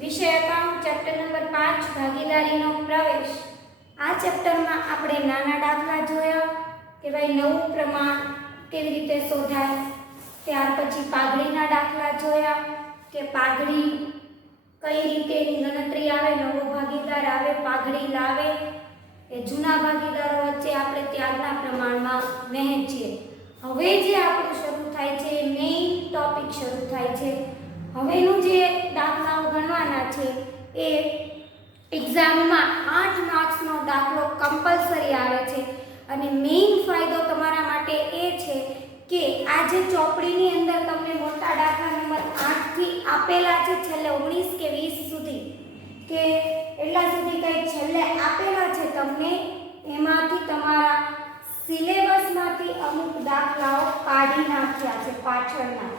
વિષય account chapter number 5 ભાગીદારીનો પ્રવેશ। આ ચેપ્ટરમાં આપણે નાના દાખલા જોયા કે ભાઈ નવું પ્રમાણ કેવી રીતે શોધાય, ત્યાર પછી પાઘડીના દાખલા જોયા કે પાઘડી કઈ રીતે એની ગણતરી આવે, નવો ભાગીદાર આવે, પાઘડી લાવે એ જૂના ભાગીદારો વચ્ચે આપણે ત્યારના પ્રમાણમાં વહેંચીએ। હવે જે આપણું શરૂ થાય છે મેઇન ટોપિક શરૂ થાય છે। હવેનું જે દાખલાઓ ગણવાના છે એ એક્ઝામમાં 8 માર્ક્સનો દાખલો કમ્પલસરી આવે છે અને મેઇન ફાયદો તમારા માટે એ છે કે આ જે ચોપડીની અંદર તમને મોટા દાખલા નંબર 8 થી આપેલા છે, છેલ્લે 19 કે 20 સુધી કે એટલા સુધી કઈ છેલ્લે આપેલા છે તમને, એમાંથી તમારા સિલેબસમાંથી અમુક દાખલાઓ કાઢી નાખ્યા છે પાછળના।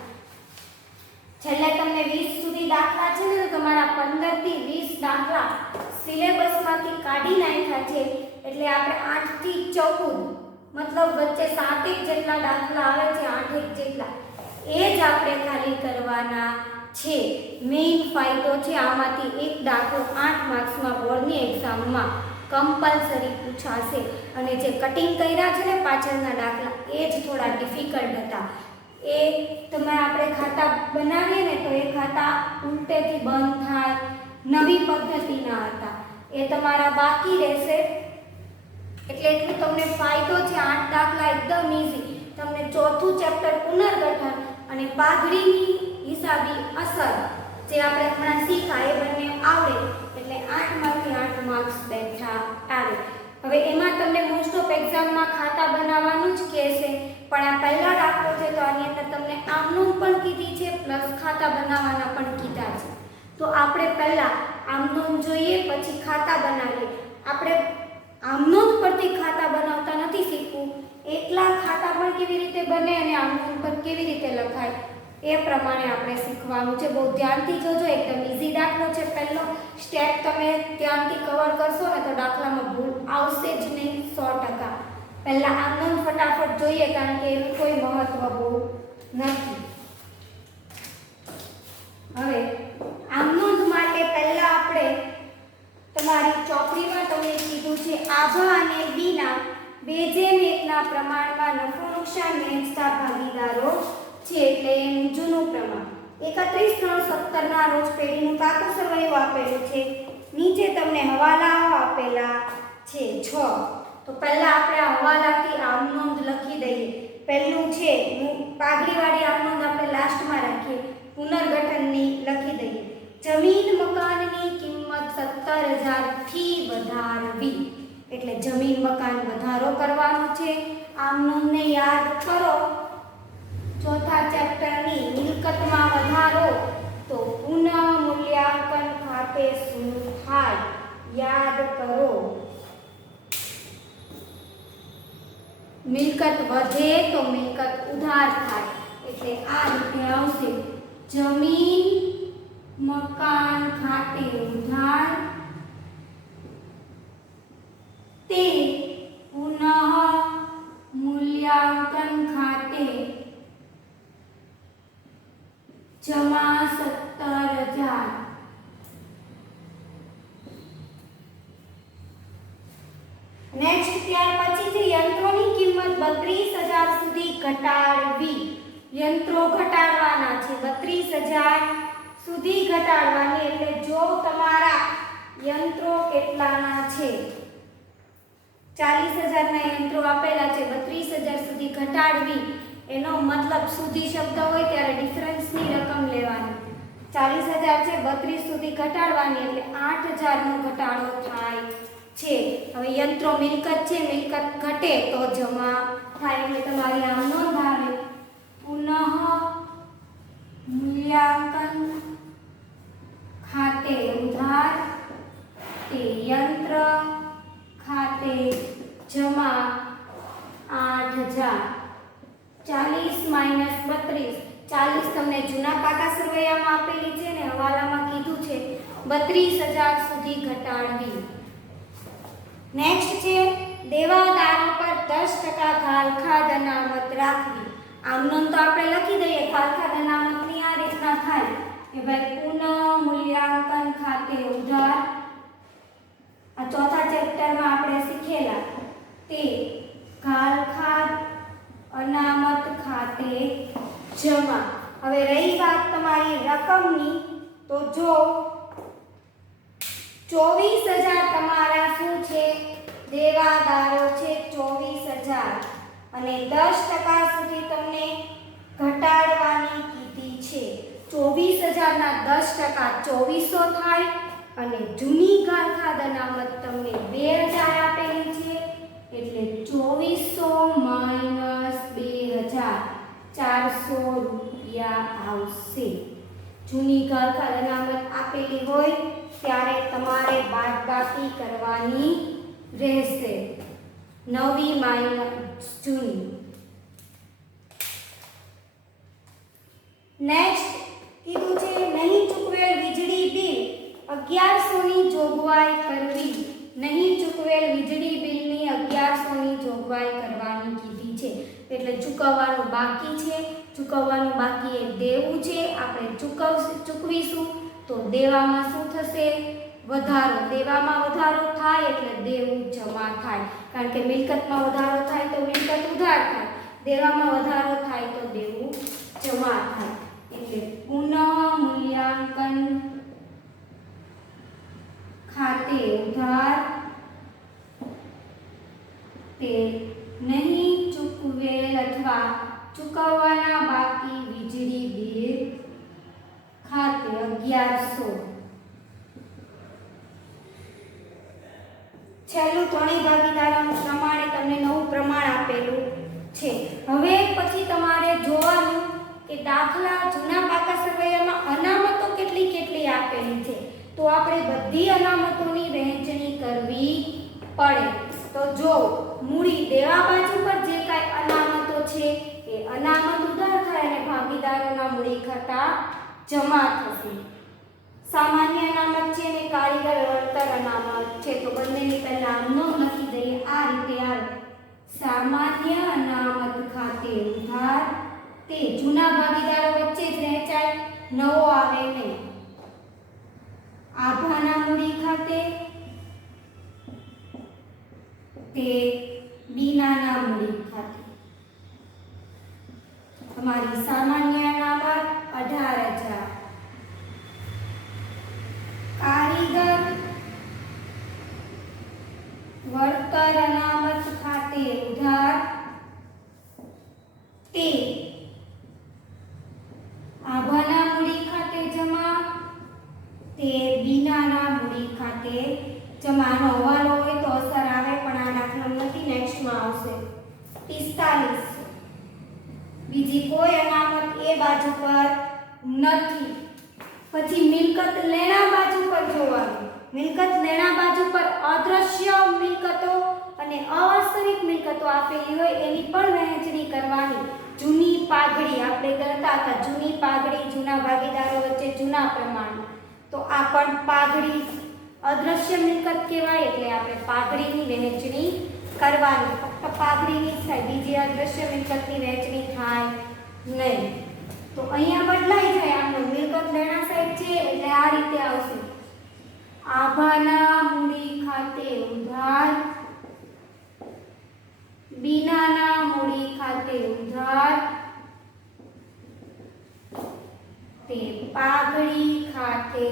છેલ્લે તમને 20 સુધી દાખલા છે ને, તો તમારા 15 થી 20 દાખલા સિલેબસમાંથી કાઢી નાખ્યા છે, એટલે આપણે 8 થી 14 મતલબ વચ્ચે 7 જેટલા દાખલા આવે છે, 8 જેટલા એ જ આપણે ખાલી કરવાના છે। મેઇન ફાયદો છે આમાંથી એક દાખલો 8 માર્ક્સમાં બોર્ડની એક્ઝામમાં કમ્પલસરી પૂછાશે અને જે કટિંગ કર્યા છે ને પાછળના દાખલા એ જ થોડા ડિફિકલ્ટ હતા। એ તમે આપણે ખાતા બનાવીએ ને તો એ ખાતા ઉલટેથી બંધ થાય, નવી પદ્ધતિના હતા, એ તમારા બાકી રહેશે। એટલે એટલું તમને ફાયદો છે। 8 દાખલા એકદમ ઈઝી, તમને ચોથું ચેપ્ટર પુનર્ગઠન અને પાઘડીની હિસાબી અસર જે આપણે હમણાં શીખ્યા એ બંને આવડે એટલે 8 માંથી 8 માર્ક્સ બેઠા આવે। હવે એમાં તમને મોસ્ટ ઓફ એક્ઝામમાં ખાતા બનાવવાનું જ કહેશે, પણ આ પહેલા દાખલો છે તો આની અંદર તમને આમનોંધ પણ કીધી છે પ્લસ ખાતા બનાવવાના પણ કીધા છે। તો આપણે પહેલા આમનોંધ જોઈએ પછી ખાતા બનાવીએ। આપણે આમનોંધ પરથી ખાતા બનાવતા નથી શીખવું, એકલા ખાતા પણ કેવી રીતે બને અને આમનોંધ પર કેવી રીતે લખાય એ પ્રમાણે આપણે શીખવાનું છે। બહુ ધ્યાનથી જોજો, એકદમ ઈઝી દાખલો છે। પહેલો સ્ટેપ તમે ધ્યાનથી કવર કરશો ને તો દાખલામાં ભૂલ આવશે જ નહીં 100%। પહેલા આમનોંધ ફટાફટ જોઈએ કારણ કે એનું કોઈ મહત્વ બહુ નથી। હવે આમનોંધ માટે પહેલા આપણે તમારી ચોપડીમાં તમને કીધું છે આભા અને બીના 2:1 પ્રમાણમાં નફો નુકસાન વહેંચતા ભાગીદારો છે, એટલે એનું જૂનું પ્રમાણ। 31/3/17 રોજ પેઢીનું પાકું સરવૈયું આપેલું છે, નીચે તમને હવાલાઓ આપેલા છે 6। તો પહેલા આપણે આ હવાલાથી આમનોંધ લખી દઈએ। પહેલું છે પાઘડીવાળી આમનોંધ આપણે લાસ્ટમાં રાખીએ, પુનર્ગઠનની લખી દઈએ। જમીન મકાનની કિંમત 17,000 થી વધારવી, એટલે જમીન મકાન વધારો કરવાનો છે। આમનોંધને યાદ કરો, ચોથા ચેપ્ટરની મિલકતમાં વધારો તો પુનઃ મૂલ્યાંકન ખાતે શું થાય યાદ કરો। મિલકત વધે તો મિલકત ઉધાર થાય, એટલે આ રીતે આવશે જમીન મકાન ખાતે ઉધાર તે પુનઃ મૂલ્યાંકન ખાતે જમા 17,000। નેક્સ્ટ ત્યાર પછી છે યંત્રોની કિંમત 32,000 સુધી ઘટાડવી। યંત્રો ઘટાડવાના છે 32,000 સુધી ઘટાડવાની, એટલે જો તમારા યંત્રો કેટલાના છે 40,000 ના યંત્રો આપેલા છે, 32,000 સુધી ઘટાડવી, એનો મતલબ સુધી શબ્દ હોય ત્યારે ડિફરન્સની રકમ લેવાની। 40,000 છે 32 સુધી ઘટાડવાની એટલે 8,000 નો ઘટાડો થાય છે। હવે યંત્રો મિલકત છે, મિલકત ઘટે તો જમા થાય, એટલે તમારી આમ નોંધ આવે પુનઃ મૂલ્યાંકન ખાતે ઉધાર તે યંત્ર ખાતે જમા 8,000। 40 - 32, 40 તમને જૂના પાકા સરવૈયામાં આપેલી છે ને હવાલામાં કીધું છે 32,000 સુધી ઘટાડવી। નેક્સ્ટ છે દેવાદારો પર 10% ખાલખાદ અનામત રાખવી। આમનોંધ તો આપણે લખી દઈએ, ખાલખાદ અનામતની આ રીતના થાય કે ભાઈ પુનઃ મૂલ્યાંકન 24,000 તમારા શું છે? દેવાદારો છે 24,000 અને 10% સુધી તમને ઘટાડવાની કીધી છે. 24,000 ના 10% 2400 થાય અને જૂની ગાળખાદ અનામત તમને 2000 આપેલી છે એટલે 2400 - 2000 400 રૂપિયા આવશે. જૂની ગાળખાદ અનામત આપેલી હોય ત્યારે તમારે બાદબાકી કરવાની રહેશે. નવી માઇનસ જૂની. નેક્સ્ટ કીધું છે નહીં ચૂકવેલ વીજળી બિલ 1100 ની જોગવાઈ કરવી. નહીં ચૂકવેલ વીજળી બિલની 1100 ની જોગવાઈ કરવાની કીધી છે. એટલે ચૂકવવાનું બાકી છે. ચૂકવવાનું બાકી એ દેવું છે. આપણે ચૂકવીશું તો દેવામાં શું થશે? વધારો. દેવામાં વધારો થાય એટલે દેવું જમા થાય. કારણ કે મિલકતમાં વધારો થાય તો મિલકત ઉધાર થાય. દેવામાં વધારો થાય તો દેવું જમા થાય. એટલે પુનઃ મૂલ્યાંકન ખાતે ઉધાર તે નહીં ચૂકવેલ અથવા ચૂકવવાના બાકી વીજળી બિલ ખાતે 1100. છેલ્લું ત્રણેય ભાગીદારોનું પ્રમાણે તમને નવું પ્રમાણ આપેલું છે. હવે પછી તમારે જોવાનું કે દાખલા જૂના પાકા સરવૈયામાં અનામતો કેટલી આપેલી છે. તો આપણે બધી અનામતોની વહેંચણી કરવી પડે. તો જો મૂડી દેવા બાજુ પર જે કાંઈ અનામતો છે એ અનામત ઉધાર થાય અને ભાગીદારોના મૂડી ખાતા જમા થશે. સામાન્ય અનામત છે અને કારીગર વળતર અનામત છે. તો બંનેની પહેલા નોંધ લખી દઈએ. આ રીતે આવે. સામાન્ય અનામત ખાતે ઉધાર તે જૂના ભાગીદારો વચ્ચે જ વહેંચાય, નવો આવે નહીં. આભાના મૂડી ખાતે તે બીનાના મૂડી ખાતે. તમારી સામાન્ય અનામત 18,000. કારીગર વળતર અનામત ખાતે ઉધાર તે આભાના મૂડી ખાતે જમા, તે બીનાના મૂડી ખાતે જમા. હવાલો હોય તો અસર આવે પણ આ દાખલામાં નથી. નેક્સ્ટમાં આવશે. 45. બીજી કોઈ અનામત એ બાજુ પર નથી. પછી મિલકત લેણા બાજુ પર જોવાનું. મિલકત લેણા બાજુ પર અદ્રશ્ય મિલકતો અને અવાસ્તવિક મિલકતો આપેલી હોય એની પણ વહેંચણી કરવાની. જૂની પાઘડી આપણે કરતા હતા. જૂની પાઘડી જૂના ભાગીદારો વચ્ચે જૂના પ્રમાણ. તો આ પણ પાઘડી અદ્રશ્ય મિલકત કહેવાય એટલે આપણે પાઘડીની વહેંચણી કરવાની. ફક્ત પાઘડીની જ થાય, બીજી અદ્રશ્ય મિલકતની વહેંચણી થાય નહીં. તો અહીંયા બદલાઈ જાય. આમનો મિલકત લેણા સાઈડ છે એટલે આ રીતે આવશે. આભાના મૂડી ખાતે ઉધાર, બીનાના મૂડી ખાતે ઉધાર, તે પાઘડી ખાતે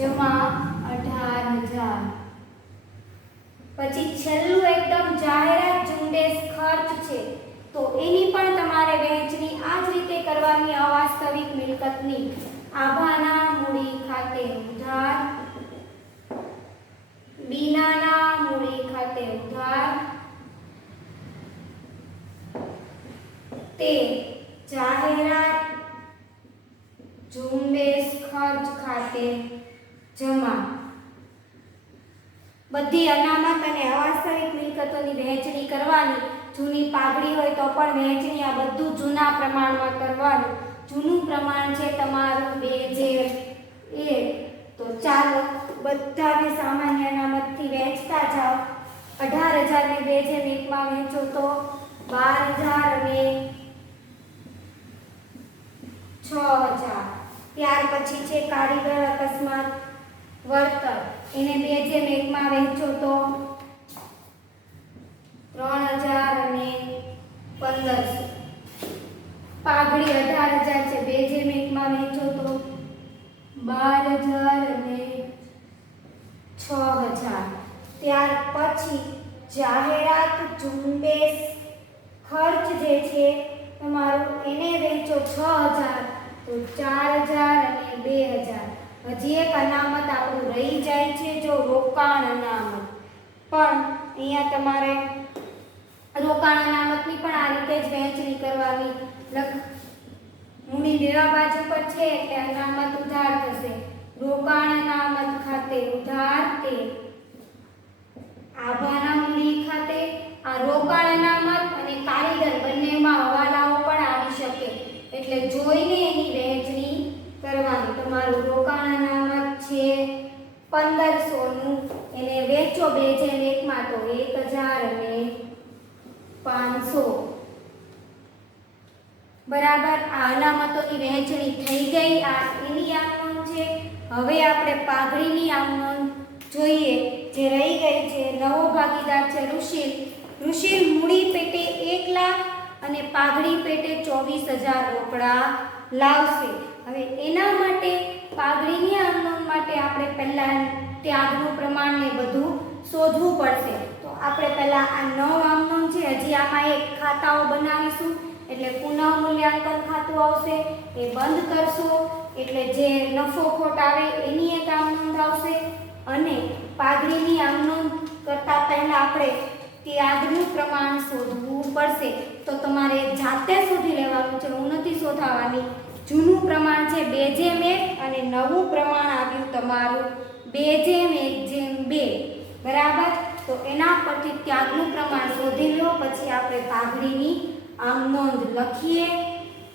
જમા 18,000. પછી છેલ્લું એકદમ જાહેરાત ઝુંબેશ ખર્ચ છે. તો એની પણ તમારે વહેંચણી આ જ રીતે કરવાની. અવાસ્તવિક મિલકતની આભાના મૂડી ખાતે ઉધાર, બીનાના મૂડી ખાતે ઉધાર, તે જાહેરાત ઝુંબેશ ખર્ચ ખાતે જમા. બધી અનામત અને અવાસ્તવિક મિલકતોની વહેંચણી કરવાની. જૂની પાઘડી હોય તો પણ વહેંચણી આ બધું જૂના પ્રમાણમાં કરવાનું. જૂનું પ્રમાણ છે તમારું 2/1. તો ચાલો બધાને સામાન્ય અનામતથી વહેંચતા જાઓ. 18,000 ને 2/1 માં વહેંચો તો 12,000 અને 6,000. ત્યાર પછી છે કારીગર અકસ્માત વળતર. એને 2/1 માં વહેંચો તો 3,000 અને 1,500. પાઘડી 18,000 છે, 2/1 માં વહેંચો તો 12,000 અને પછી જાહેરાત, ઝુંબેશ, ખર્ચ જે છે તમારું એને વહેંચો 6000 તો 4000 અને 2000. હજી એક અનામત આપણું રહી જાય છે, જો રોકાણ અનામત. પણ અહીંયા તમારે રોકાણ અનામતની પણ આ રીતે જ વહેંચણી કરવાની. મૂડી દેવા બાજુ પર છે એટલે અનામત ઉધાર થશે. રોકાણ અનામત ખાતે ઉધાર તે આભાના મૂડી ખાતે. આ રોકાણ અનામત અને કારીગર બંનેમાં હવાલાઓ પણ આવી શકે એટલે જોઈને એની વહેંચણી કરવાની. તમારું રોકાણ અનામત છે 1500 નું, એને વેચો 2 માં તો 1000 અને 500. બરાબર. આ અનામતોની વહેંચણી થઈ ગઈ. આ એની આમ નોંધ છે. હવે આપણે પાઘડીની આમ નોંધ જોઈએ જે રહી ગઈ છે. નવો ભાગીદાર છે ઋષિલ. ઋષિલ મૂડી પેટે 1 લાખ અને પાઘડી પેટે 24000 રોકડા લાવશે. હવે એના માટે પાઘડીની આમ નોંધ માટે આપણે પહેલા ત્યાગનું પ્રમાણ ને બધું શોધવું પડશે. તો આપણે પહેલા આ 9 આમ નોંધ છે, હજી આમાં એક ખાતાઓ બનાવીશું એટલે પુનઃ મૂલ્યાંકન ખાતું આવશે, એ બંધ કરશો એટલે જે નફો ખોટ આવે એની એક આમ નોંધ આવશે. અને પાઘડીની આમ નોંધ કરતા પહેલા આપણે ત્યાગનું પ્રમાણ શોધવું પડશે. તો તમારે જાતે શોધી લેવાનું છે, હું નથી શોધાવાની. જૂનું પ્રમાણ છે 2:1 અને નવું પ્રમાણ આવ્યું તમારું 2:1:2. બરાબર. તો એના પરથી ત્યાગનું પ્રમાણ શોધી લો. પછી આપણે પાઘડીની આમ નોંધ લખીએ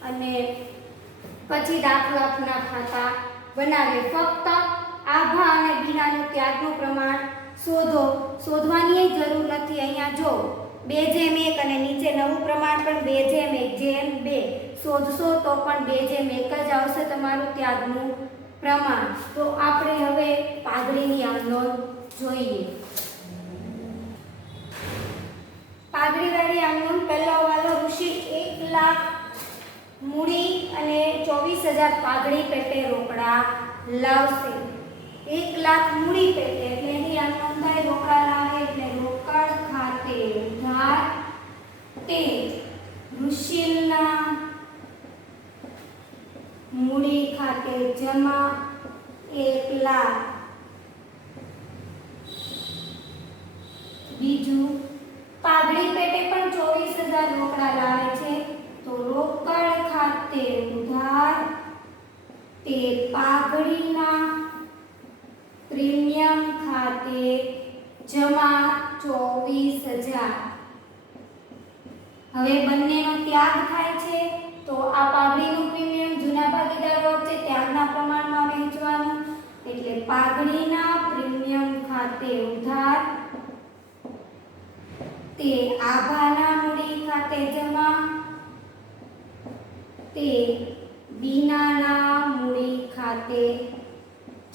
અને પછી દાખલાના ખાતા બનાવીએ. ફક્ત આભા અને બીનાનું ત્યાગનું પ્રમાણ શોધવાની જરૂર નથી. અહીંયા જો 2:1 અને નીચે નવું પ્રમાણ પણ 2:1:2 શોધશો તો પણ 2:1 જ આવશે તમારું ત્યાગનું પ્રમાણ. તો આપણે હવે પાઘડીની આમ નોંધ જોઈએ. પાઘડીવાળી આમ નોંધ પહેલો વાલો ઋષિ 1 લાખ મૂડી અને 24000 પાઘડી પેટે રોકડા લાવશે. 1 લાખ મૂડી પેટે એટલે એની આમ નોંધાય રોકડા લાવે એટલે રોકડ ખાતે ઉધાર તે ઋષિલના મૂડી ખાતે જમા 1 લાખ. બીજું પાઘડી પેટે પણ 24000 રોકડા લાવે છે તો રોકડ ખાતે ઉધાર તે પાઘડીના પ્રીમિયમ ખાતે જમા 24000. હવે બંનેનો ત્યાગ થાય છે તો આ પાઘડીનું પ્રીમિયમ જૂના ભાગીદારો વચ્ચે ત્યાગના પ્રમાણમાં વહેંચવાનું એટલે પાઘડીના પ્રીમિયમ ખાતે ઉધાર તે આભાના મૂડી ખાતે જમા તે બીનાના મૂડી ખાતે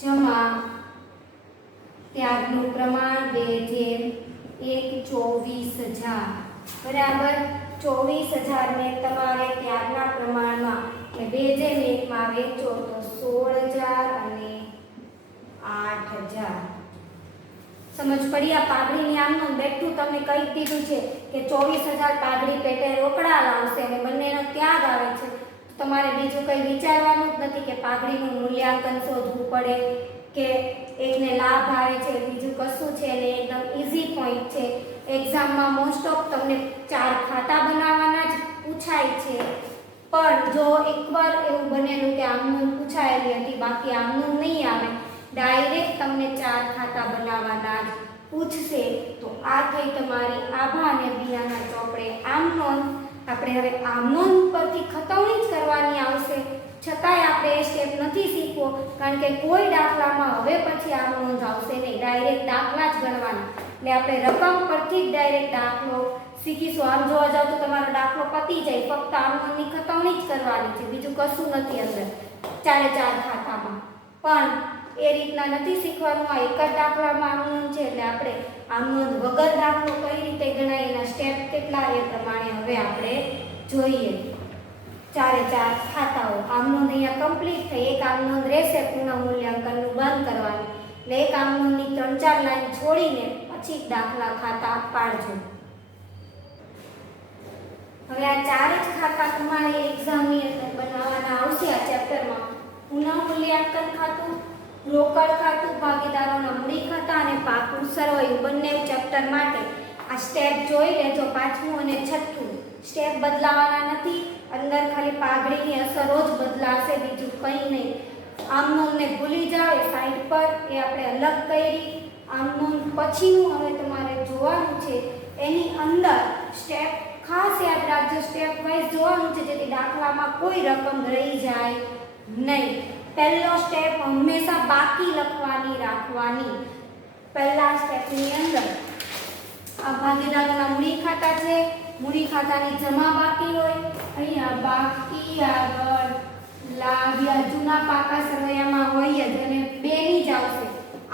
જમા. ત્યાગનું પ્રમાણ 2:1:24000. બરાબર. 24000 ને તમારે ત્યાગના પ્રમાણમાં એટલે 2:1 માં વેચો તો 16000 અને 8000. સમજ પડી? આ પાઘડીની આમ નોંધ બેઠું તમને કહી દીધું છે કે 24000 પાઘડી પેટે રોકડા લાવશે અને બંનેનો ત્યાગ આવે છે. તમારે બીજું કંઈ વિચારવાનું જ નથી કે પાઘડીનું મૂલ્યાંકન શોધવું પડે કે એકને લાભ આવે છે બીજું કશું છે ને. એકદમ ઈઝી પોઈન્ટ છે. એક્ઝામમાં મોસ્ટ ઓફ તમને 4 ખાતા બનાવવાના જ પૂછાય છે. પણ જો એકવાર એવું બનેલું કે આમ નોંધ પૂછાયેલી હતી બાકી આમ નોંધ નહીં આવે, ડાયરેક્ટ તમને 4 ખાતા બનાવવાના જ પૂછશે. તો આ થઈ તમારી આભા અને બીનાના ચોપડે આમ નોંધ. આપણે હવે આમ નોંધ પરથી ખતવણી જ કરવાની આવશે, છતાંય આપણે એ સ્ટેપ નથી શીખવો કારણ કે કોઈ દાખલામાં હવે પછી આમ નોંધ આવશે નહીં, ડાયરેક્ટ દાખલા જ ગણવાના. એટલે આપણે રકમ પરથી જ ડાયરેક્ટ દાખલો શીખીશું. આમ જોવા જાવ તો તમારો દાખલો પતી જાય, ફક્ત આમ નોંધની ખતવણી જ કરવાની છે, બીજું કશું નથી અંદર 4 ખાતામાં. પણ એ રીતના નથી શીખવાનું. આ એક જ દાખલામાં આમ નોંધ છે એટલે આપણે આમ નોંધ વગર દાખલો કઈ રીતે ગણાય એના સ્ટેપ કેટલા એ પ્રમાણે હવે આપણે જોઈએ. 4 ખાતાઓ આમ નોંધ અહીંયા કમ્પ્લીટ થઈ. એક આમ નોંધ રહેશે પુનઃ મૂલ્યાંકનનું બંધ કરવાની એટલે એક આમ નોંધની 3-4 લાઈન છોડીને પછી દાખલા ખાતા પાડજો. હવે આ ચાર જ ખાતા તમારે એક્ઝામની અંદર બનાવવાના આવશે આ ચેપ્ટરમાં. પુનઃ મૂલ્યાંકન ખાતું, રોકડ ખાતું, ભાગીદારોના મૂડી ખાતા અને પાકું સરવૈયું બંને ચેપ્ટર માટે આ સ્ટેપ જોઈ લેજો. પાંચમું અને છઠ્ઠું સ્ટેપ બદલાવાના નથી. અંદર ખાલી પાઘડીની અસરો જ બદલાશે, બીજું કંઈ નહીં. આમનોંધને ભૂલી જાઓ, એ સાઈડ પર એ આપણે અલગ કરી. આમનોંધ પછીનું હવે તમારે જોવાનું છે. એની અંદર સ્ટેપ ખાસ યાદ રાખજો, સ્ટેપ વાઇઝ જોવાનું છે જેથી દાખલામાં કોઈ રકમ રહી જાય નહીં. પહેલો સ્ટેપ હંમેશા બાકી લખવાની રાખવાની. પહેલા સ્ટેપની અંદર આ ભાગીદારોના મૂડી ખાતા છે. મૂડી ખાતાની જમા બાકી હોય, અહીંયા બાકી આગળ લાવ્યા જૂના પાકા સરવૈયામાં હોય જ અને 2 ની જ આવશે.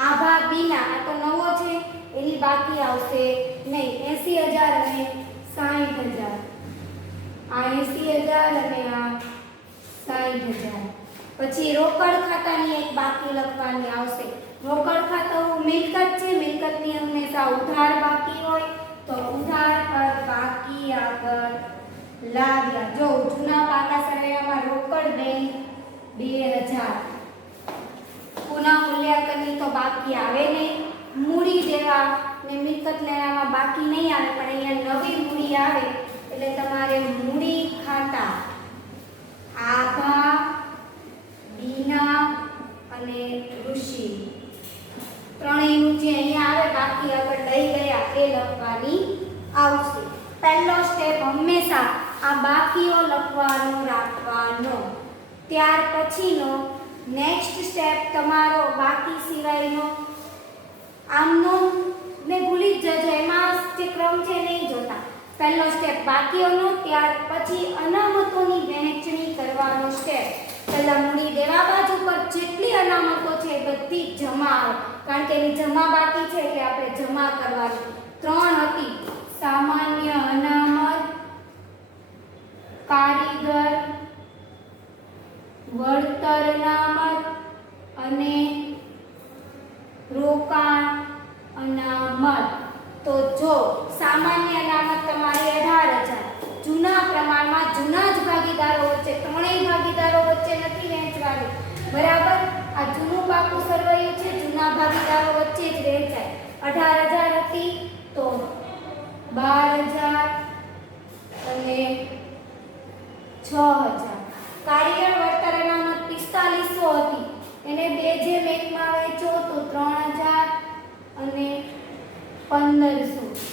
આભા બીના આ તો નવો છે એની બાકી આવશે નહીં. 80,000 અને 60,000. આ 80,000 અને આ 60,000. પછી રોકડ ખાતાની એક બાકી લખવાની આવશે. રોકડ ખાતું મિલકત છે, મિલકતની હંમેશા ઉધાર બાકી હોય તો ઉધાર પર બાકી આગળ લાવ્યા. જો જૂના પાકા સરવૈયામાં રોકડ બેંક 2,000. પુનઃ મૂલ્યાંકનની તો બાકી આવે નહીં. મૂડી દેવા ને મિલકત લેવામાં બાકી નહીં આવે, પણ અહીંયા નવી મૂડી આવે એટલે તમારે મૂડી ખાતા આભા, બીના અને ઋષિ ત્રણેયનું જે અહીંયા આવે બાકી આગળ લઈ ગયા એ લખવાની આવશે. પહેલો સ્ટેપ હંમેશા આ બાકીઓ લખવાનો રાખવાનો. ત્યાર પછીનો નેક્સ્ટ સ્ટેપ તમારો બાકી સિવાયનો આમનો ને ભૂલી જ જજો, એમાં જે ક્રમ છે નહીં જોતા. પહેલો સ્ટેપ બાકીઓનો, ત્યાર પછી અનામતોની વહેંચણી કરવાનો સ્ટેપ. પહેલા મૂડી દેવા બાજુ પર જેટલી અનામતો છે બધી જમા આવે, કારણ કે એની જમા બાકી છે એટલે આપણે જમા કરવાની. 3 હતી: સામાન્ય અનામત, કારીગર, વળતર અનામત અને રોકાણ અનામત. તો જો સામાન્ય અનામત તમારી 18,000 જૂના પ્રમાણમાં જૂના જ ભાગીદારો વચ્ચે, ત્રણેય ભાગીદારો વચ્ચે નથી વહેંચવાનું, બરાબર. આ જૂનું પાકું સરવૈયું છે, જૂના ભાગીદારો વચ્ચે જ વહેંચાય. 18,000 હતી તો 12,000 અને 6,000. કારીગર વળતર અનામત 4500 હતી, એને 2 જેમ 1 માં વહેંચો તો 3,000 અને 1,500.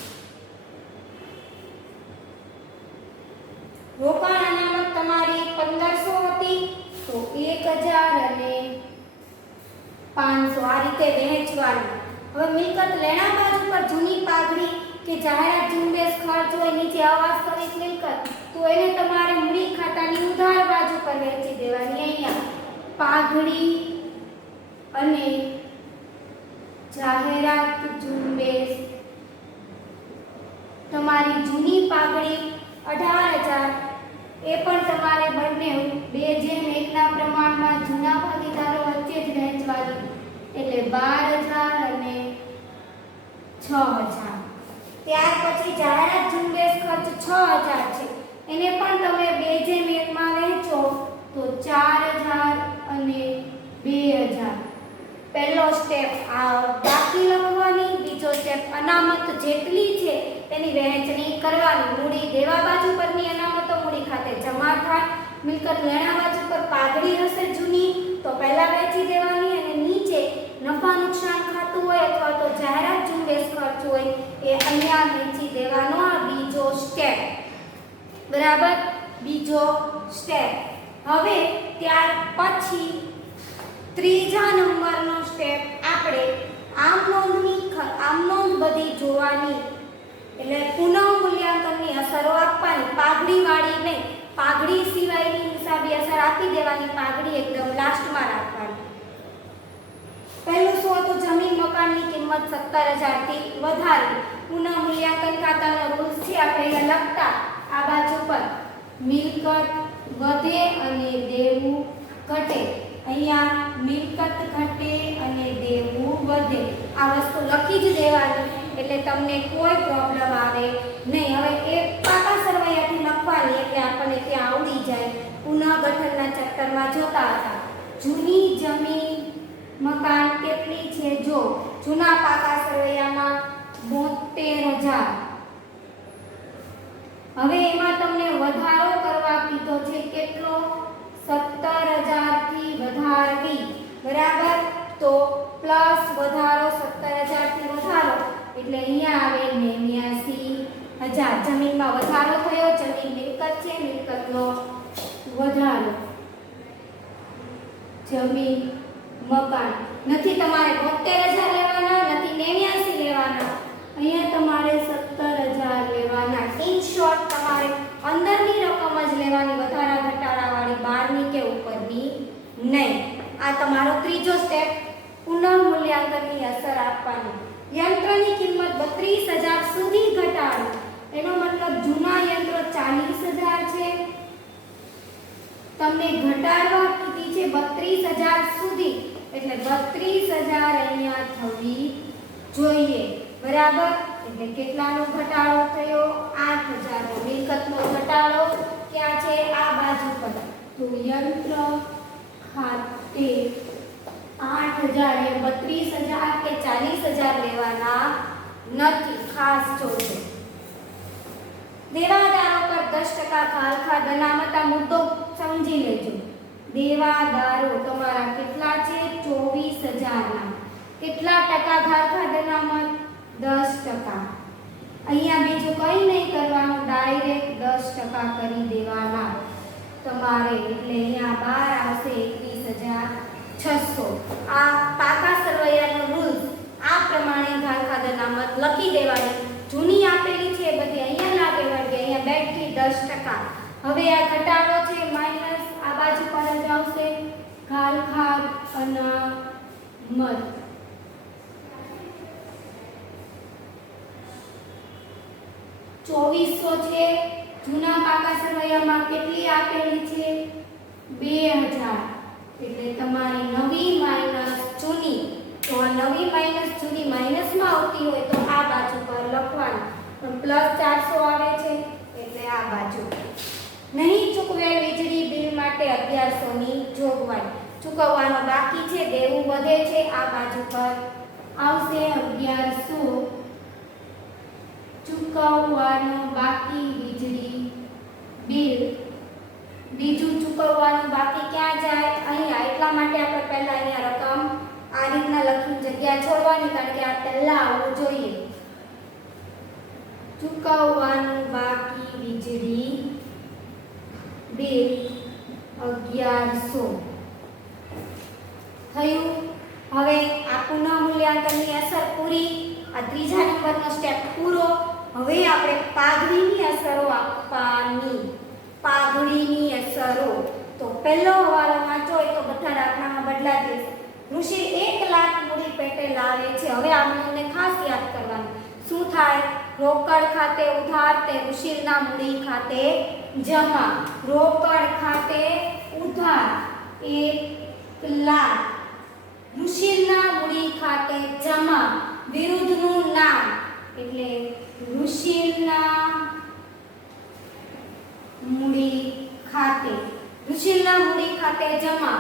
રોકાણ અનામત તમારી 1,500 હતી તો 1,000 અને 500. આ રીતે વહેંચવાનું. હવે મિલકત લેણા બાજુ પર જૂની પાઘડી કે જાહેરાત ઝુંબેશ ખર્ચ હોય, નીચે અવાસ્તવિક મિલકત, તો એને તમારે મૂડી ખાતાની ઉધાર બાજુ પર વહેંચી દેવાની. અહીંયા પાઘડી અને જાહેરાત ઝુંબેશ, તમારી જૂની પાઘડી 18,000 એ પણ તમારે બંને 2 જેમ 1 ના પ્રમાણમાં જૂના ભાગીદારો વચ્ચે જ વહેંચવાની, એટલે 12,000 અને 6,000. ત્યાર પછી જાહેરાત ઝુંબેશ ખર્ચ 6,000 છે, એને પણ તમે 2 જેમ 1 માં વહેંચો તો 4,000 અને 2,000. પહેલો સ્ટેપ આ બાકી લખવાની, બીજો સ્ટેપ અનામત જેટલી છે તેની વહેંચણી કરવાની. મૂડી દેવા બાજુ પરની અનામતો મૂડી ખાતે જમા થાય. મિલકત લેણા બાજુ પર પાઘડી હશે જૂની તો પહેલા વહેંચી દેવાની, અને નીચે નફા નુકસાન ખાતું હોય અથવા તો જાહેરાત ઝુંબેશ ખર્ચ હોય એ અહીંયા વહેંચી દેવાનો. આ બીજો સ્ટેપ, બરાબર, બીજો સ્ટેપ. હવે ત્યાર પછી ત્રીજા નંબરનો સ્ટેપ આપણે આમનોંધ બધી જોવાની, એટલે પુનઃ મૂલ્યાંકનની અસરો આપવાની. પાઘડી વાળી નહીં, પાઘડી સિવાયની હિસાબી અસર આપી દેવાની, પાઘડી એકદમ લાસ્ટમાં રાખવાની. પહેલું શું હતું? જમીન મકાનની કિંમત 17,000 થી વધારે. પુનઃ મૂલ્યાંકન ખાતાનો રૂલ્સ છે આપણે લખતા આ બાજુ પર મિલકત વધે અને દેવું ઘટે. અહીંયા મિલકત ઘટે અને દેવું વધે, આ વસ્તુ લખી જ દેવાની. એટલે તમને કોઈ પ્રોબ્લેમ આવે નહીં. હવે એ પાકા સરવૈયાથી લખવાની એટલે આપણને ત્યાં આવડી જાય. પુનઃગઠનના ચેપ્ટરમાં જોતા હતા. જૂની જમીન મકાન કેટલી છે? જો જૂના પાકા સરવૈયામાં 72,000. હવે એમાં તમને વધારો કરવા કીધો છે. કેટલો? 17,000 થી વધારવી. બરાબર. તો પ્લસ વધારો 17,000 થી વધારો એટલે અહીંયા આવે 89,000. જમીનમાં વધારો થયો. જમીન મિલકત છે, મિલકતનો વધારો. જમીન મકાન નથી તમારે 72,000 લેવાના, નથી 89 લેવાના. અહીંયા તમારે 17,000 લેવાના. ઇન શોર્ટ તમારે અંદરની રકમ જ લેવાની, વધારા ઘટાડા વાળી બહારની કે ઉપરની નહીં. આ તમારો ત્રીજો સ્ટેપ, પુનઃમૂલ્યાંકનની અસર આપવાની. યંત્રની કિંમત 32,000 સુધી ઘટાડો. એનો મતલબ જૂના યંત્રો 40,000 છે, તમને ઘટાડવા કીધી છે 32,000 સુધી, એટલે 32,000 અહીંયા થવી જોઈએ. બરાબર. એટલે કેટલાનો ઘટાડો થયો? 8,000 નો. મિલકતનો ઘટાડો ક્યાં છે? આ બાજુ પર. તો યંત્ર ખાતે 8,000 એ 32,000 કે 40,000 લેવાના નથી. ખાસ જોજો. દેવાદારો પર 10% ખાલખા અનામત. આ મુદ્દો સમજી લેજો. દેવાદારો તમારા કેટલા છે? 24,000 ના. કેટલા ટકા ખાલખા અનામત? 10%. અહીંયા બીજું કંઈ નહીં કરવાનું, ડાયરેક્ટ 10% કરી દેવાના તમારે. એટલે અહીંયા બહાર આવશે 21,600. આ પાકા સરવૈયાનો રૂલ. આ પ્રમાણે ખાલખા અનામત લખી દેવાની. જૂની આપેલી છે બધી અહીંયા લાગે વળગે, અહીંયા બેઠી 10%. હવે આ ઘટાડો છે માઈનસ, આ બાજુ પર જ આવશે ખાલખા અનામત. 2400 છે. જૂના પાકા સરવૈયામાં કેટલી આપેલી છે? 2,000. એટલે તમારી નવી માઈનસ જૂની. તો આ નવી માઈનસ જૂની માઈનસમાં આવતી હોય તો આ બાજુ પર લખવાનું. પણ પ્લસ 400 આવે છે એટલે આ બાજુ. નહીં ચૂકવેલ વીજળી બિલ માટે 1100 ની જોગવાઈ. ચૂકવવાનો બાકી છે, દેવું વધે છે. આ બાજુ પર આવશે 1100. ચૂકવવાનું બાકી વીજળી બિલ. બીજું ચૂકવવાનું બાકી ક્યાં જાય? અહીંયા. એટલા માટે આપણે પહેલા અહીંયા રકમ આ રીતના લખીને જગ્યા છોડવાની, કારણ કે આ પહેલા આવવું જોઈએ. ચૂકવવાનું બાકી વીજળી બિલ 1100 થયું. હવે આ પુનઃમૂલ્યાંકનની અસર પૂરી. આ ત્રીજા નંબરનો સ્ટેપ પૂરો. હવે આપણે પાઘડીની અસરો આપવાની. પાઘડીની અસરો. તો પહેલો હવાલો વાંચો તો બધા દાખલામાં બદલા દેશે. ઋષિ 1 લાખ મૂડી પેટે લાવે છે. હવે આપણને ખાસ યાદ કરવાનું. શું થાય? રોકડ ખાતે ઉધાર તે ઋષિના મૂડી ખાતે જમા. રોકડ ખાતે ઉધાર 1 લાખ, ઋષિના મૂડી ખાતે જમા. વિરુદ્ધનું નામ એટલે ઋષિના મૂડી ખાતે. ઋષિના મૂડી ખાતે જમા.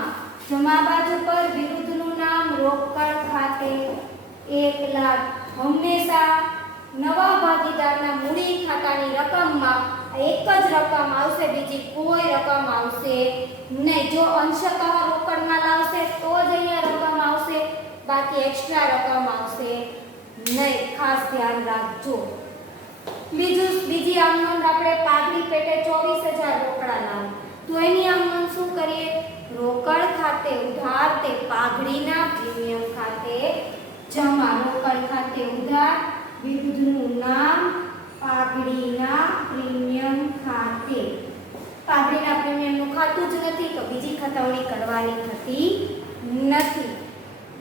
જમા બાજુ પર વિરુદ્ધનું નામ રોકડ ખાતે 1 લાખ. હંમેશા નવા ભાગીદારના મૂડી ખાતાની રકમમાં એક જ રકમ આવશે, બીજી કોઈ રકમ આવશે નહીં. જો અંશતઃ રોકડમાં લાવશે તો જ અહીંયા રકમ આવશે, બાકી એક્સ્ટ્રા રકમ આવશે નહીં. ખાસ ધ્યાન રાખજો. બીજી આમનોંધ આપણે પાઘડી પેટે 24,000 રોકડા લાવ. તો એની આમનોંધ શું કરીએ? રોકડ ખાતે ઉધાર તે પાઘડીના પ્રીમિયમ ખાતે જમા. રોકડ ખાતે ઉધાર, વિરુદ્ધનું નામ પાઘડીના પ્રીમિયમ ખાતે. પાઘડીના પ્રીમિયમનું ખાતું જ નથી તો બીજી ખતવણી કરવાની થતી નથી.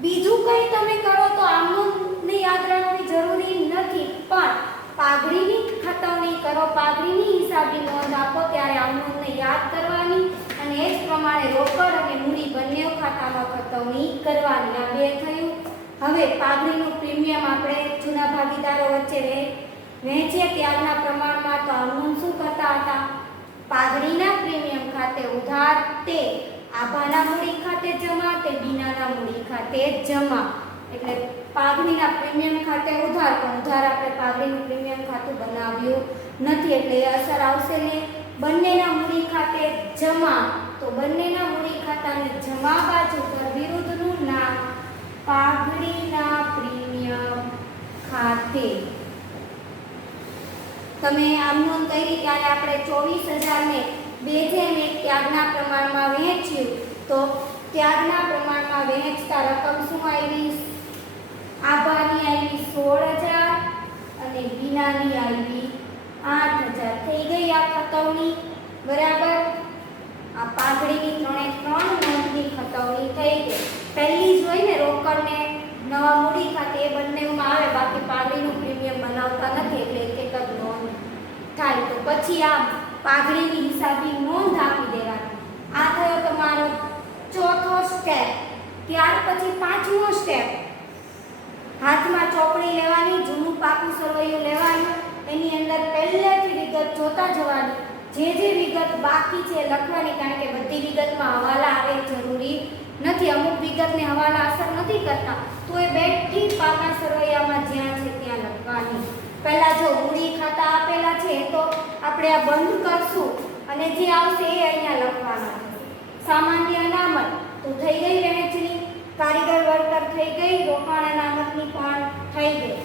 બીજું કંઈ તમે કરો તો આમનોંધને યાદ રાખવી જરૂરી નથી, પણ પાઘડીની ખતવણી કરો, પાઘડીની હિસાબી નોંધ આપો ત્યારે આમનોંધને યાદ કરવાની અને એ જ પ્રમાણે રોકડ અને મૂડી બંને ખાતામાં ખતવણી કરવાની. આ બે થયું. હવે પાઘડીનું પ્રીમિયમ આપણે જૂના ભાગીદારો વચ્ચે વહેંચીએ ત્યારના પ્રમાણમાં તો આનું શું કરતા હતા? પાઘડીના પ્રીમિયમ ખાતે ઉધાર તે આભાના મૂડી ખાતે જમા તે બીનાના મૂડી ખાતે જમા. એટલે પાઘડીના પ્રીમિયમ ખાતે ઉધાર, પણ ઉધાર આપણે પાઘડીનું પ્રીમિયમ ખાતું બનાવ્યું નથી એટલે એ અસર આવશે ને. બંનેના મૂડી ખાતે જમા, તો બંનેના મૂડી ખાતાની જમા બાજુ પર વિરુદ્ધનું નામ પાઘડીના પ્રીમિયમ ખાતે. તમે આમ નોંધ કરી ત્યારે આપણે 24,000 ને 2:1 ત્યાગના પ્રમાણમાં વહેંચ્યું તો ત્યાગના પ્રમાણમાં વહેંચતા રકમ શું આવી? આભાની આવી 16,000 અને બીનાની આવી 8,000. થઈ ગઈ આ ખતવણી, બરાબર. આ પાઘડીની 3 નોંધની ખતવણી થઈ ગઈ. પહેલી જ હોય ને રોકડ ને નવા મૂડી ખાતે એ બંનેમાં આવે, બાકી પાઘડીનું પ્રીમિયમ બનાવતા નથી એટલે એક જ નોંધ થાય. તો પછી આ પાઘડીની હિસાબી નોંધ આપી દેવાની. આ થયો તમારો ચોથો સ્ટેપ. ત્યાર પછી પાંચમો સ્ટેપ, હાથમાં ચોપડી લેવાની, જૂનું પાકું સરવૈયું લેવાનું, એની અંદર પહેલેથી વિગત જોતા જવાની. જે વિગત બાકી છે લખવાની, કારણ કે બધી વિગતમાં હવાલા આવે જરૂરી નથી. અમુક વિગતને હવાલા અસર નથી કરતા, તો એ બેઠી પાકા સરવૈયામાં જ્યાં છે ત્યાં લખવાની. પહેલા જો મૂડી ખાતા આપેલા છે તો આપણે આ બંધ કરશું અને જે આવશે એ અહીંયા લખવાના છે. સામાન્ય અનામત તો થઈ ગઈ વહેંચણી, કારીગર વળતર થઈ ગઈ, રોકાણ અનામતની પણ થઈ ગઈ.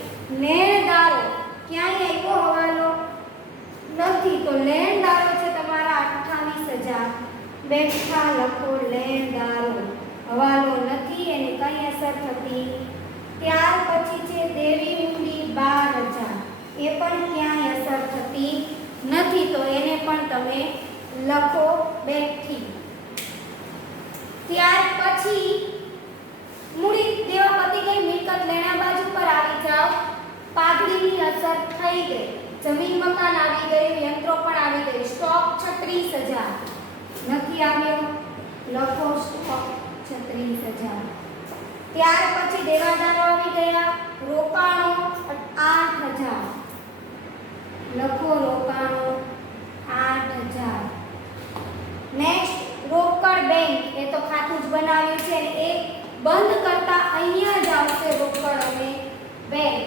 લેણદારો ક્યાંય આવ્યો હવાલો નથી, તો લેણદારો છે તમારા 28,000. બેઠા લખો લેણદારો, હવાલો નથી એને કઈ અસર થતી. ત્યાર પછી છે દેવી મૂડી 12,000, એ પણ ક્યાંય અસર થતી નથી, તો એને પણ તમે લખો બેઠી. ત્યાર પછી મૂડી દેવા પતી ગઈ, મિલકત લેણા બાજુ પર આવી જાઓ. પાઘડીની અસર થઈ ગઈ, જમીન મકાન આવી ગયું, યંત્રો પણ આવી ગયું. સ્ટોક 36,000 નથી આવ્યો, લખો સ્ટોક 36,000. ત્યાર પછી દેવાદારો આવી ગયા, રોકાણો 8,000, લખો રોકાણો 8,000. નેક્સ્ટ રોકડ બેંક, એ તો ખાતું જ બનાવ્યું છે ને એ બંધ કરતા અહીંયા જ આવશે રોકડ અને બેંક.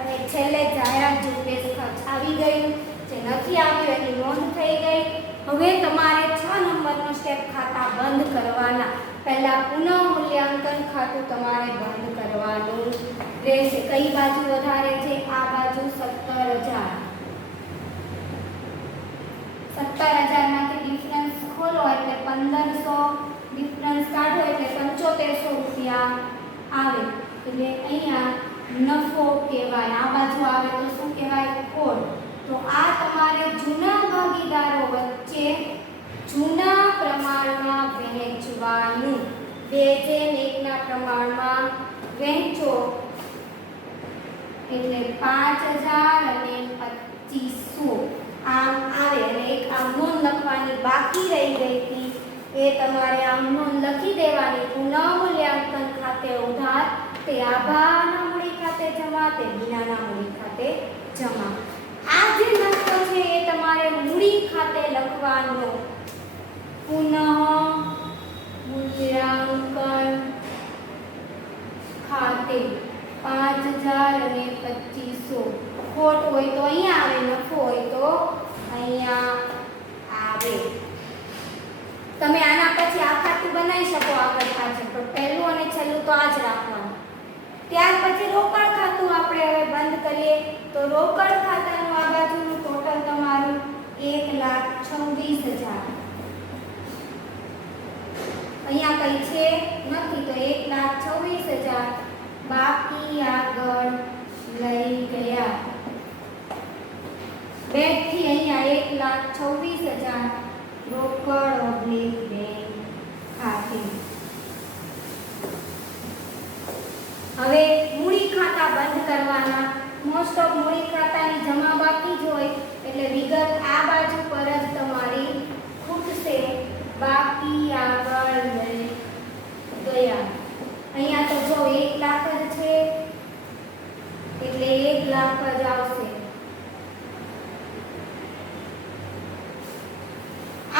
અને છેલ્લે જાહેરાત ઝુંબેશ ખર્ચ આવી ગયું, જે નથી આવ્યું એની નોંધ થઈ ગઈ. હવે તમારે 6 નંબરનો સ્ટેપ ખાતા બંધ કરવાના. પહેલા પુનઃ મૂલ્યાંકન ખાતું તમારે બંધ કરવાનું રહેશે. કઈ બાજુ વધારે છે? આ બાજુ 17,000. 17,000 માંથી ડિફરન્સ ખોલો એટલે 1,500, ડિફરન્સ કાઢો એટલે 7500 રૂપિયા આવે. એટલે અહીંયા નફો કહેવાય. આ બાજુ આવે તો શું કહેવાય? ખોટ. તો આ તમારે જૂના ભાગીદારો વચ્ચે જૂના પ્રમાણમાં વહેંચવાનું. 2:1 ના પ્રમાણમાં વહેંચો એટલે 5,000 અને 2,500 આમ આવે. અને એક આમ નોંધ લખવાની બાકી રહી ગઈ હતી, એ તમારે આમ નોંધ લખી દેવાની. પુનઃ મૂલ્યાંકન ખાતે ઉધાર તે આભાના મૂડી ખાતે જમા, તે બીનાના મૂડી ખાતે જમા. આ જે નફો છે એ તમારે મૂડી ખાતે લખવાનો. પુનઃ મૂલ્યાંકન ખાતે 5,000 અને 2,500. ખોટ હોય તો અહીંયા આવે, નફો હોય તો અહીંયા આવે. તમે આના પછી આ ખાતું બનાવી શકો આગળ પાછળ, પણ પહેલું અને છેલ્લું તો આ જ રાખવાનું. ત્યાર પછી રોકડ ખાતું આપણે હવે બંધ કરીએ. તો રોકડ ખાતાનું આ બાજુનું ટોટલ તમારું 1,26,000. અહીંયા કઈ છે નથી તો 1,26,000 બાકી આગળ લઈ ગયા. બેઠી અહીંયા 1,26,000 રોકડ ઓબ્લિક બેંક ખાતે. હવે મૂડી ખાતા બંધ કરવાના. મોસ્ટ ઓફ મૂડી ખાતાની જમા બાકી જ હોય એટલે વિગત આ બાજુ પર જ તમારી ખૂટશે, બાકી આગળ લઈ ગયા. અહીંયા તો જો 1 લાખ જ છે એટલે 1,26,000 લાખ જ આવશે.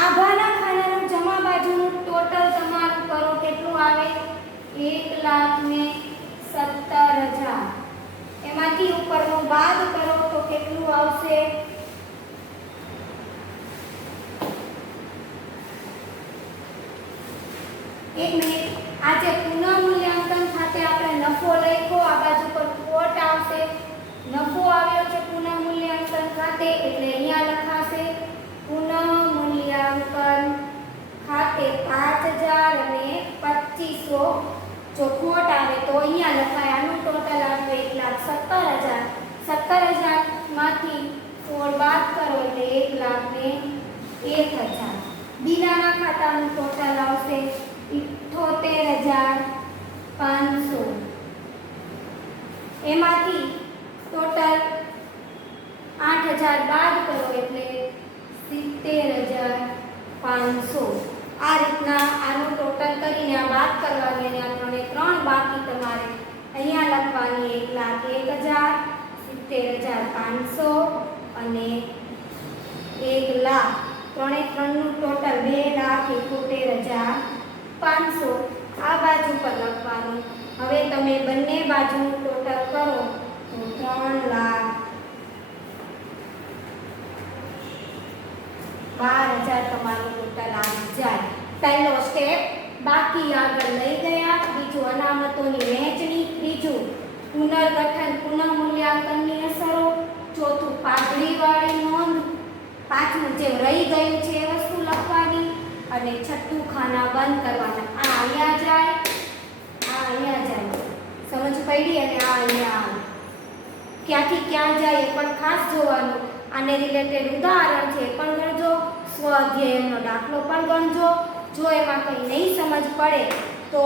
આભાના ખાનાનું જમા બાજુનું ટોટલ તમારું કરો કેટલું આવે? 1,17,000. એમાંથી ઉપરનું બાદ કરો તો કેટલું આવશે? એક મિનિટ, આ જે પુનઃ મૂલ્યાંકન ખાતે આપણે નફો લખ્યો, આ બાજુ પર ખોટ આવશે. નફો આવ્યો છે પુનઃ મૂલ્યાંકન ખાતે એટલે અહીંયા લખાશે પુનઃ મૂલ્યાંકન ખાતે 5,000 અને 2,500. જો ખોટ આવે તો અહીંયા લખાય. આનું ટોટલ આવે 1,17,000. 17,000 માંથી 4 બાદ કરો એટલે 1,01,000. બીનાના ખાતાનું ટોટલ આવશે 78,500. એમાંથી ટોટલ 8,000 બાદ કરો એટલે 70,500. આ રીતના આનું ટોટલ કરીને આ બાદ કરવાની અને આપણે 3 બાકી તમારે અહીંયા લખવાની 1,01,000, 70,500 અને 1,00,000. 3 નું ટોટલ 2,71,500 આ બાજુ પર લખવાનું. હવે તમે બંને બાજુનું ટોટલ કરો તો 3,12,000 તમારું ટોટલ આવી જાય. પહેલો સ્ટેપ બાકી આગળ લઈ ગયા. બીજું અનામતોની વહેંચણી. ત્રીજું પુનર્ગઠન પુનઃ મૂલ્યાંકનની અસરો. ચોથું પાઘડીવાળી નોંધ. પાંચમું જે રહી ગયું છે એ વસ્તુ લખવાની. અને છઠ્ઠું ખાના બંધ કરવાના. આ અહીંયા જાય, આ અહીંયા જાય. સમજ પડી? અને આ અહીંયા આવે. ક્યાંથી ક્યાં જાય એ પણ ખાસ જોવાનું. આને રિલેટેડ ઉદાહરણ છે એ પણ ગણજો. સ્વઅધ્યાયનો દાખલો પણ ગણજો. જો એમાં કંઈ નહીં સમજ પડે તો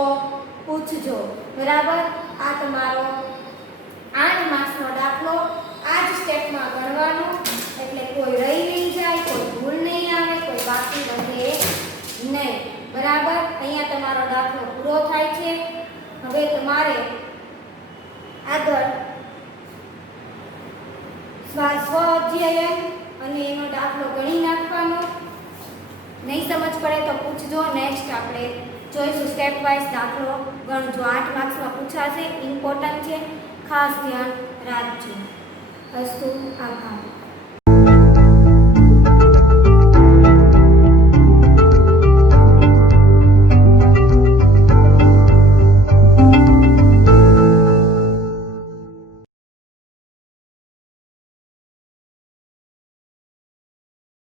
પૂછજો. બરાબર? આ તમારો 8 માર્ક્સનો દાખલો આ જ સ્ટેપમાં ગણવાનો. એટલે કોઈ રહી નહીં જાય, કોઈ ભૂલ નહીં આવે, કોઈ બાકી રહે નહીં. બરાબર? અહીંયા તમારો દાખલો પૂરો થાય છે. હવે તમારે આગળ સ્વઅધ્યાયન અને એનો દાખલો ગણી નાખવાનો. નહીં સમજ પડે તો પૂછજો. નેક્સ્ટ આપણે જોઈશું સ્ટેપ વાઇઝ દાખલો ગણજો. 8 માર્ક્સમાં પૂછાશે, ઇમ્પોર્ટન્ટ છે, ખાસ ધ્યાન રાખજો. અસ્તુ, આભાર.